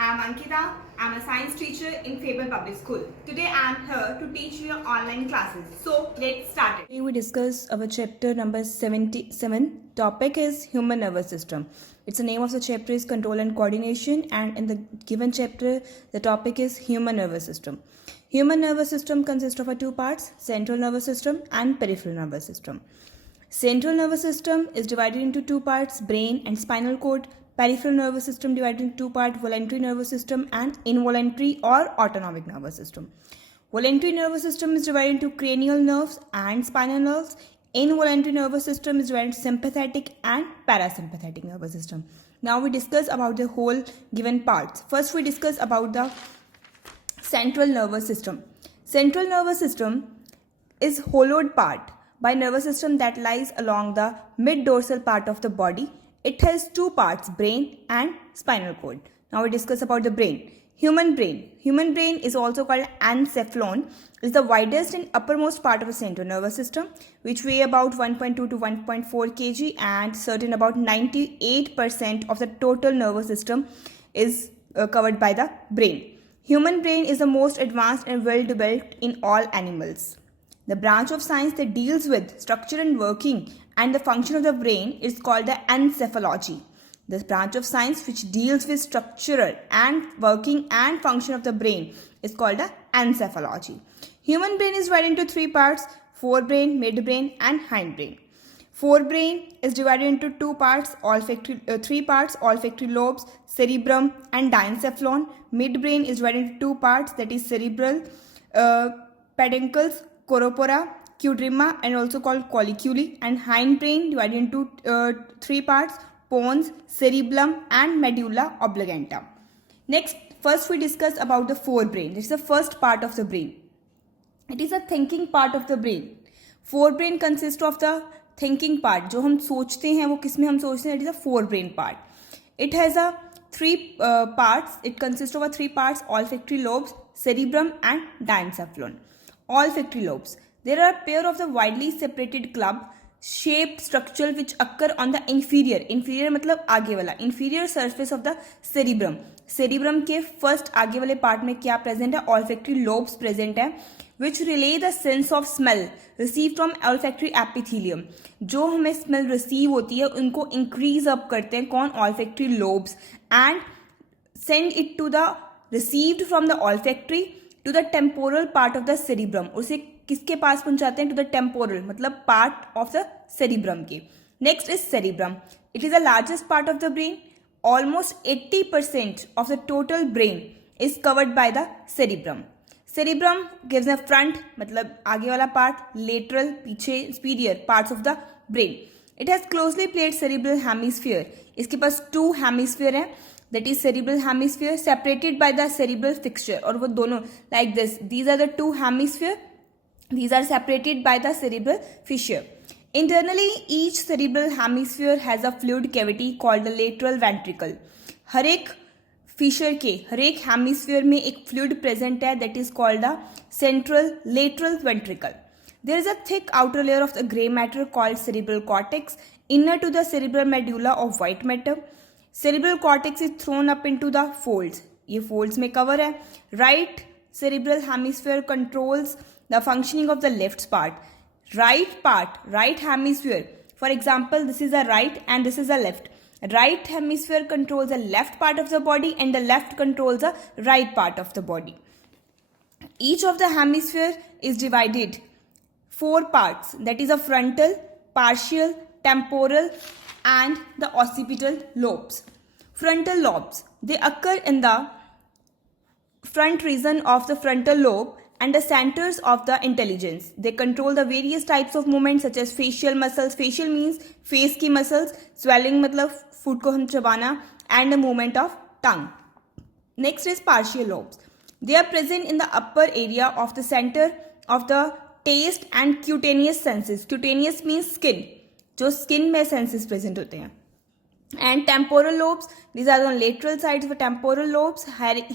I'm Ankita. I'm a science teacher in Faber Public School. Today I'm here to teach you online classes. So let's start it. Today we discuss our chapter number 77. Topic is human nervous system. It's the name of the chapter is control and coordination, and in the given chapter the topic is human nervous system. Human nervous system consists of two parts: central nervous system and peripheral nervous system. Central nervous system is divided into two parts: brain and spinal cord. Peripheral nervous system divided into two parts: voluntary nervous system and involuntary or autonomic nervous system. Voluntary nervous system is divided into cranial nerves and spinal nerves. Involuntary nervous system is divided into sympathetic and parasympathetic nervous system. Now we discuss about the whole given parts. First we discuss about the central nervous system. Central nervous system is hollowed part by nervous system that lies along the mid-dorsal part of the body. It has two parts, brain and spinal cord. Now we discuss about the brain. Human brain. Human brain is also called encephalon. It is the widest and uppermost part of the central nervous system, which weigh about 1.2 to 1.4 kg, and certain about 98% of the total nervous system is covered by the brain. Human brain is the most advanced and well developed in all animals. The branch of science that deals with structure and working and the function of the brain is called the encephalogy. This branch of science which deals with structural and working and function of the brain is called the encephalogy. Human brain is divided into three parts: forebrain, midbrain and hindbrain. Forebrain is divided into two parts, three parts: olfactory lobes, cerebrum and diencephalon. Midbrain is divided into two parts, that is cerebral peduncles, corpora, quadrima and also called colliculi. And hindbrain divided into three parts: pons, cerebellum and medulla oblongata. Next, first we discuss about the forebrain. This is the first part of the brain. It is a thinking part of the brain. Forebrain consists of the thinking part. जो हम सोचते हैं वो किस में हम सोचते हैं, it is a forebrain part. It has a three parts. It consists of three parts: olfactory lobes, cerebrum and diencephalon. Olfactory lobes. There are a pair of the widely separated club shaped structure which occur on the inferior मतलब आगे वाला inferior surface of the cerebrum. cerebrum के first आगे वाले part में क्या present है? olfactory lobes present है, which relay the sense of smell received from olfactory epithelium. जो हमें smell receive होती है उनको increase up करते हैं कौन? olfactory lobes, and send it to the received from the olfactory to the temporal part of the cerebrum. उसे किसके पास पहुंचाते हैं? टू द टेम्पोरल मतलब पार्ट ऑफ द सेरिब्रम के. Next is cerebrum. It is the largest part of the brain. Almost 80% of the total brain is covered by the cerebrum. Cerebrum gives a front मतलब आगे वाला part, lateral पीछे superior parts of the brain. It has closely plate cerebral hemisphere. इसके पास to hemisphere है, that is cerebral hemisphere separated by the cerebral fissure. और वो दोनों like this, these are the two hemisphere, these are separated by the cerebral fissure. Internally each cerebral hemisphere has a fluid cavity called the lateral ventricle. हर एक Fisher के हर एक hemisphere में एक fluid present है, that is called the central lateral ventricle. There is a thick outer layer of the gray matter called cerebral cortex, inner to the cerebral medulla of white matter. Cerebral cortex is thrown up into the folds. ये folds में cover है. Right cerebral hemisphere controls the functioning of the left part. Right hemisphere. For example, this is a right and this is a left. Right hemisphere controls the left part of the body and the left controls the right part of the body. Each of the hemisphere is divided four parts, that is a frontal, partial, temporal and the occipital lobes. Frontal lobes, they occur in the front region of the frontal lobe and the centers of the intelligence. They control the various types of movements such as facial muscles. Facial means face की muscles, swelling मतलब food को हम चबाना, and the movement of tongue. Next is partial lobes. They are present in the upper area of the center of the taste and cutaneous senses. Cutaneous means skin. जो skin में senses present होते हैं. And temporal lobes, these are the lateral sides of the temporal lobes,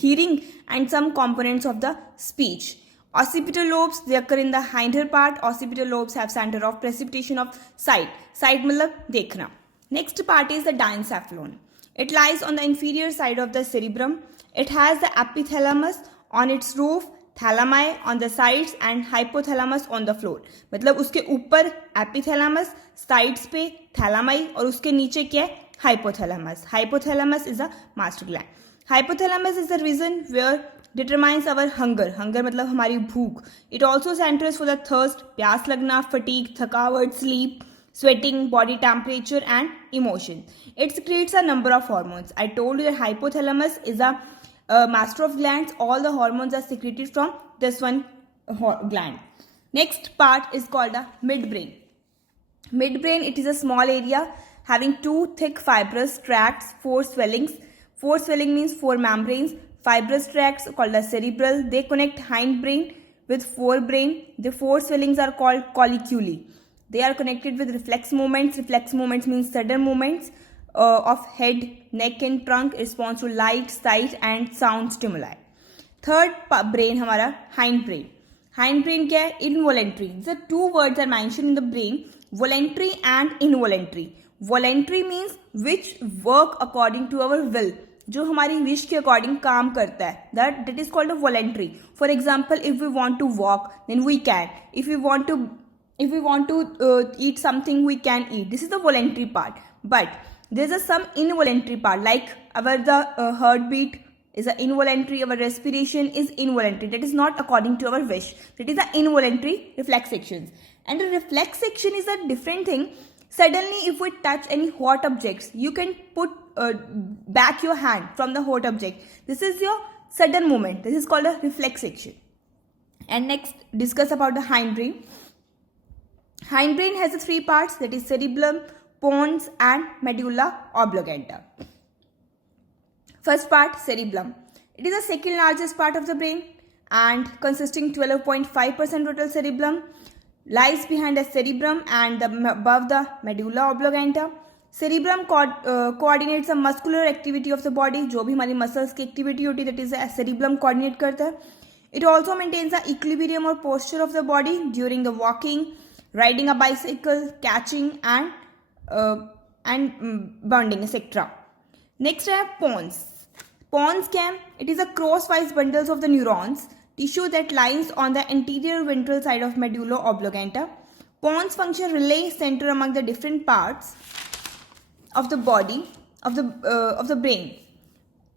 hearing and some components of the speech. Occipital lobes, they occur in the hinder part. Occipital lobes have center of precipitation of sight. Sight मतलब देखना. Next part is the diencephalon. It lies on the inferior side of the cerebrum. It has the epithalamus on its roof, thalami on the sides and hypothalamus on the floor. मतलब उसके ऊपर epithalamus, sides पे thalami और उसके नीचे क्या है hypothalamus. Hypothalamus is a master gland. Hypothalamus is the reason where determines our hunger. Hunger मतलब हमारी भूख. It also centers for the thirst, प्यास लगना, fatigue, थकावट, sleep, sweating, body temperature and emotion. It secretes a number of hormones. I told you that hypothalamus is a master of glands. All the hormones are secreted from this one gland. Next part is called a midbrain. Midbrain, it is a small area having two thick fibrous tracts, four swellings. Four swelling means four membranes. Fibrous tracts called as cerebral. They connect hindbrain with forebrain. The four swellings are called colliculi. They are connected with reflex movements. Reflex movements means sudden movements of head, neck and trunk response to light, sight and sound stimuli. Third brain हमारा hindbrain. Hindbrain क्या है? Involuntary. The two words are mentioned in the brain, voluntary and involuntary. Voluntary means which work according to our will. जो हमारी wish के according काम करता है, that is called a voluntary. For example, if we want to walk, then we can. If we want to eat something, we can eat. This is the voluntary part. But there is some involuntary part, like the heartbeat is an involuntary, our respiration is involuntary. That is not according to our wish. That is the involuntary reflex actions. And the reflex action is a different thing. Suddenly, if we touch any hot objects, you can put back your hand from the hot object. This is your sudden movement. This is called a reflex action. And next, discuss about the hindbrain. Hindbrain has the three parts, that is cerebellum, pons and medulla oblongata. First part, cerebellum. It is the second largest part of the brain and consisting 12.5% total cerebellum. Lies behind the cerebrum and above the medulla oblongata. Cerebrum coordinates the muscular activity of the body. जो भी हमारी muscles की activity होती है, that is cerebellum coordinate करता है. It also maintains the equilibrium or posture of the body during the walking, riding a bicycle, catching and bounding, etc. Next है pons. Pons क्या है? It is a crosswise bundles of the neurons tissue that lies on the anterior ventral side of medulla oblongata. Pons function relay center among the different parts of the body of the brain.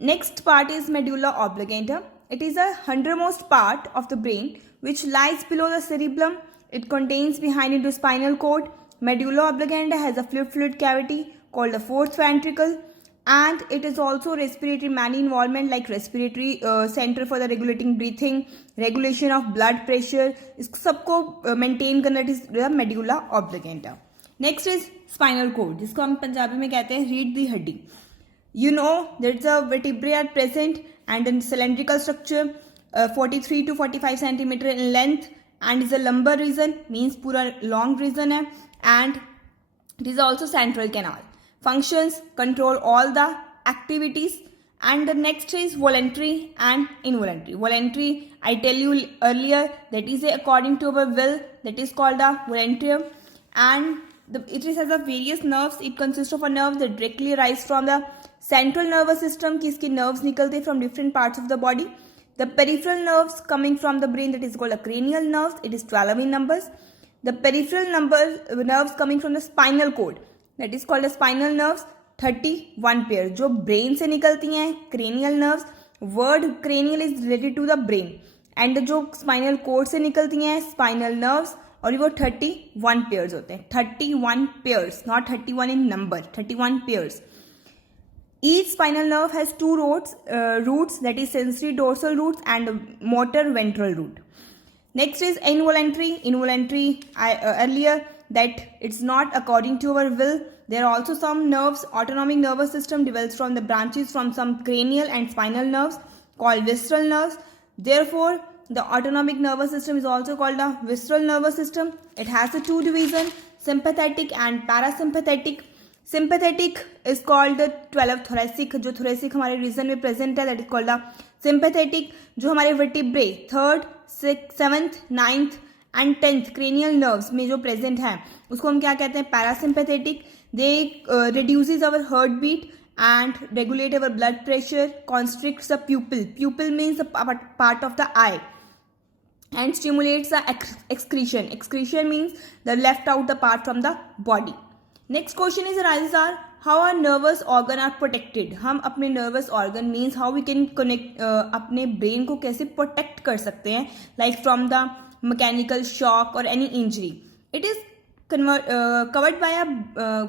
Next part is medulla oblongata. It is a undermost part of the brain which lies below the cerebellum. It contains behind into spinal cord. Medulla oblongata has a fluid cavity called the fourth ventricle. And it is also respiratory many involvement like respiratory center for the regulating breathing, regulation of blood pressure. इस सबको maintain करना is the medulla oblongata. Next is spinal cord, जिसको हम पंजाबी में कहते हैं रीढ़ दी हड्डी. You know there is a vertebrae are present and in cylindrical structure, 43 to 45 centimeter in length, and is a lumbar region, means पूरा long region है, and it is also central canal. Functions, control all the activities. And the next is voluntary and involuntary. Voluntary, I tell you earlier, that is according to our will, that is called a voluntary. And it has a various nerves. It consists of a nerve that directly arise from the central nervous system, कि इसके nerves निकलते from different parts of the body. The peripheral nerves coming from the brain, that is called a cranial nerves. It is 12 in numbers. The peripheral nerves coming from the spinal cord, that is called the spinal nerves, 31 pair. जो brain से निकलती हैं cranial nerves. Word cranial is related to the brain. And जो spinal cord से निकलती हैं spinal nerves, और वो 31 pairs होते हैं. 31 pairs, not 31 in number. 31 pairs. Each spinal nerve has two roots, that is sensory dorsal roots and motor ventral root. Next is involuntary. Involuntary, earlier that it's not according to our will. There are also some nerves. Autonomic nervous system develops from the branches from some cranial and spinal nerves called visceral nerves. Therefore, the autonomic nervous system is also called a visceral nervous system. It has a two division, sympathetic and parasympathetic. Sympathetic is called the 12 thoracic. जो thoracic हमारे region में present है, that is called the sympathetic. जो हमारे vertebrae 3rd, 6th, 7th, 9th and 10th cranial nerves में जो present है, उसको हम क्या कहते हैं? Parasympathetic. They reduces our heartbeat and regulate our blood pressure, constricts the pupil. Pupil means a part of the eye. And stimulates the excretion. Excretion means the left out the part from the body. Next question is arises are how our nervous organ are protected. हम अपने nervous organ means how we can connect अपने brain को कैसे protect कर सकते हैं, like from the mechanical shock or any injury. It is covered by a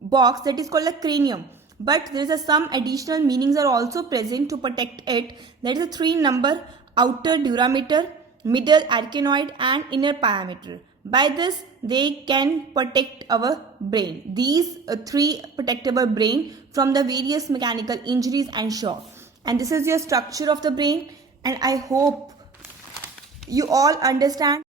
box that is called a cranium, but there is some additional meanings are also present to protect it. That is a 3 number outer durameter, middle arachnoid and inner pyometer. By this they can protect our brain. These 3 protect our brain from the various mechanical injuries and shock. And this is your structure of the brain, and I hope you all understand.